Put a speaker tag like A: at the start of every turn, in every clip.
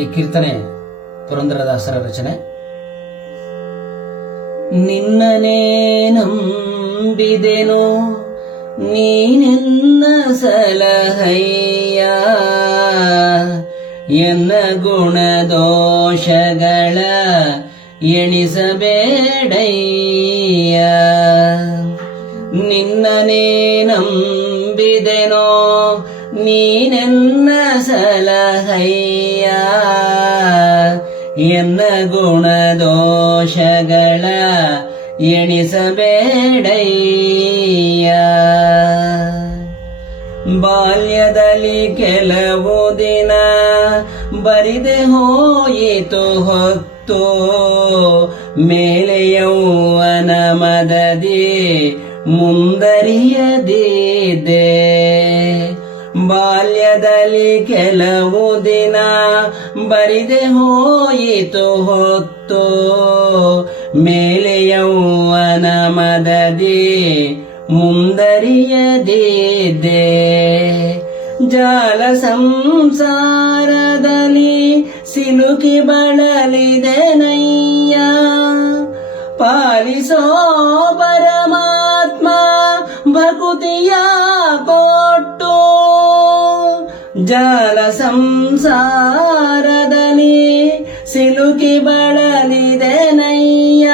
A: ಈ ಕೀರ್ತನೆ ಪುರಂದರದಾಸರ ರಚನೆ. ನಿನ್ನನೇ ನಂಬಿದೆನೋ ನೀನೆನ್ನ ಸಲಹಯ್ಯ ಎನ್ನ ಗುಣದೋಷಗಳ ಎಣಿಸಬೇಡಯ್ಯ. ನಿನ್ನನೇ ನಂಬಿದೆನೋ ನೀನೆನ್ನ ಸಲಹಯ್ಯ? ಎನ್ನ ಗುಣದೋಷಗಳ ಎಣಿಸಬೇಡಯ್ಯ? ಬಾಲ್ಯದಲ್ಲಿ ಕೆಲವು ದಿನ ಬರಿದೆ ಹೋಯಿತು ಹೊತ್ತು ಮೇಲೆ ಯೌವನ ಮದದಿ ಮುಂದರಿಯದಿದ್ದೆ. ಬಾಲ್ಯದಲ್ಲಿ ಕೆಲವು ದಿನ ಬರಿದೆ ಹೋಯಿತು ಹೊತ್ತು. ಮೇಲೆ ಯೌವನ ಮದದಿ ಮುಂದರಿಯದಿದ್ದೆ. ಜಾಲ ಸಂಸಾರದಲ್ಲಿ ಸಿಲುಕಿ ಬಳಲಿದೆ ನಯ್ಯ. ಪಾಲಿಸೋ ಪರಮಾತ್ಮ ಭಕುತಿಯ ಜಾಲ ಸಂಸಾರದಲ್ಲಿ ಸಿಲುಕಿ ಬಳಲಿದೆ ನಯ್ಯ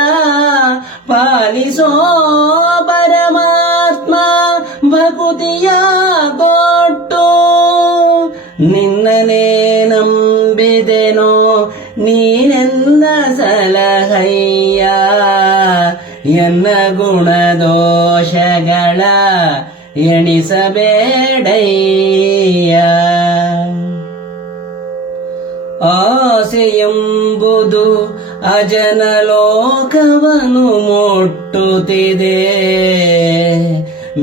A: ಪಾಲಿಸೋ ಪರಮಾತ್ಮ ಭಕುತಿಯ ಕೊಟ್ಟು. ನಿನ್ನನೇ ನಂಬಿದೆನೋ ನೀನೆನ್ನ ಸಲಹಯ್ಯ. ಎನ್ನ ಗುಣದೋಷಗಳ ಎಣಿಸಬೇಡಯ್ಯ. ಆಸೆಯೆಂಬುದು ಅಜನ ಲೋಕವನ್ನು ಮುಟ್ಟುತ್ತಿದೆ.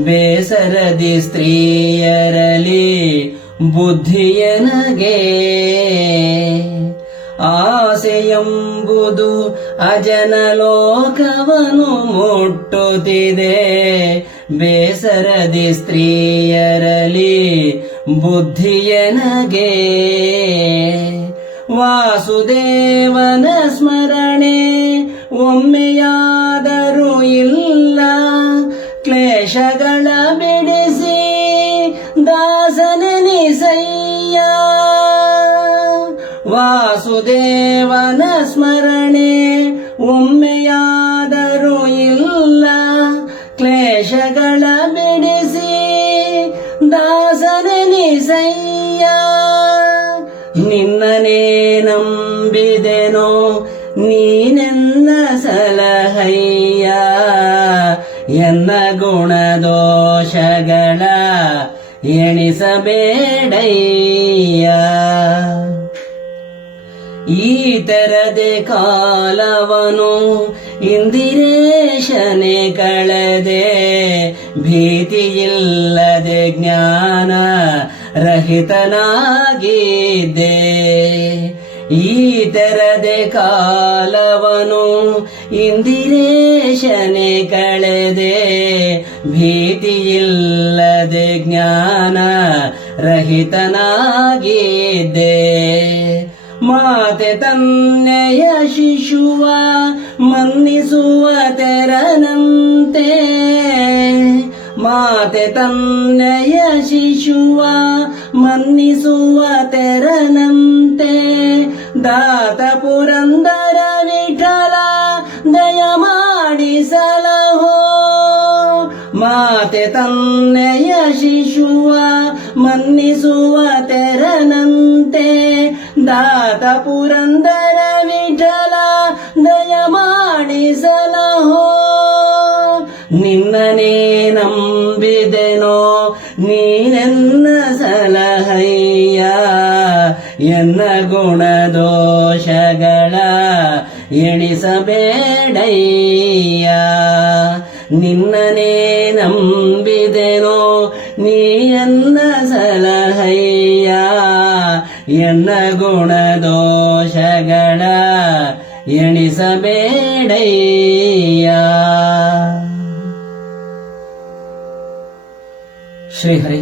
A: ಬೇಸರದಿ ಸ್ತ್ರೀಯರಲಿ ಬುದ್ಧಿಯನಗೆ ಆಸೆಯೆಂಬುದು ಅಜನ ಲೋಕವನ್ನು ಮುಟ್ಟುತ್ತಿದೆ. ಬೇಸರದಿ ಸ್ತ್ರೀಯರಲಿ ಬುದ್ಧಿಯನಗೆ ವಾಸುದೇವನ ಸ್ಮರಣೆ ಒಮ್ಮೆಯಾದರೂ ಇಲ್ಲ. ಕ್ಲೇಶಗಳ ಬಿಡಿಸಿ ದಾಸನೆನಿಸಯ್ಯ ವಾಸುದೇವನ ಸ್ಮರಣೆ ಒಮ್ಮೆಯಾದರೂ ದಾಸನೆನಿಸಯ್ಯ ನಿನ್ನನೇ ನಂಬಿದೆನೋ ನೀನೆನ್ನ ಸಲಹಯ್ಯ. ಎನ್ನ ಗುಣದೋಷಗಳ ಎಣಿಸಬೇಡಯ್ಯ. ಈ ತೆರದೆ ಕಾಲವನು ಇಂದಿರೇಶನೆ ಕಳೆದೆ ಭೀತಿಯಿಲ್ಲದೆ ಜ್ಞಾನ ರಹಿತನಾಗಿದ್ದೆ. ಈ ತೆರದೆ ಕಾಲವನು ಇಂದಿರೇಶನೆ ಕಳೆದೆ ಭೀತಿಯಿಲ್ಲದೆ ಜ್ಞಾನ ರಹಿತನಾಗಿದ್ದೆ. ಮಾತೆ ತನ್ನೆಯ ಶಿಶುವ ಮನ್ನಿಸುವ ತೆರನಂತೆ. ಮಾತೆ ತನ್ನೆಯ ಶಿಶುವ ಮನ್ನಿಸುವ ತೆರನಂತೆ. ದಾತ ಪುರಂದರ ವಿಠಲ ದಯ ಮಾಡಿಸಲಹೋ. ಮಾತೆ ತನ್ನೆಯ ಶಿಶುವ ಮನ್ನಿಸುವ ತೆರನಂತೆ. ದಾತ ಪುರಂದರ ವಿಠಲ ದಯ ಮಾಡಿಸಲಹೋ ನಿನ್ನನೇ ನಂಬಿದೆನೋ, ನೀನೆನ್ನ ಸಲಹಯ್ಯ ಎನ್ನ ಗುಣದೋಷಗಳ ಎಣಿಸಬೇಡಯ್ಯ. ನಿನ್ನನೇ ನಂಬಿದೆನೋ, ನೀಯನ್ನ ಸಲಹಯ್ಯ ಗುಣದೋಷಗಳ ಎಣಿಸಬೇಡಯ್ಯ. ಶ್ರೀಹರಿ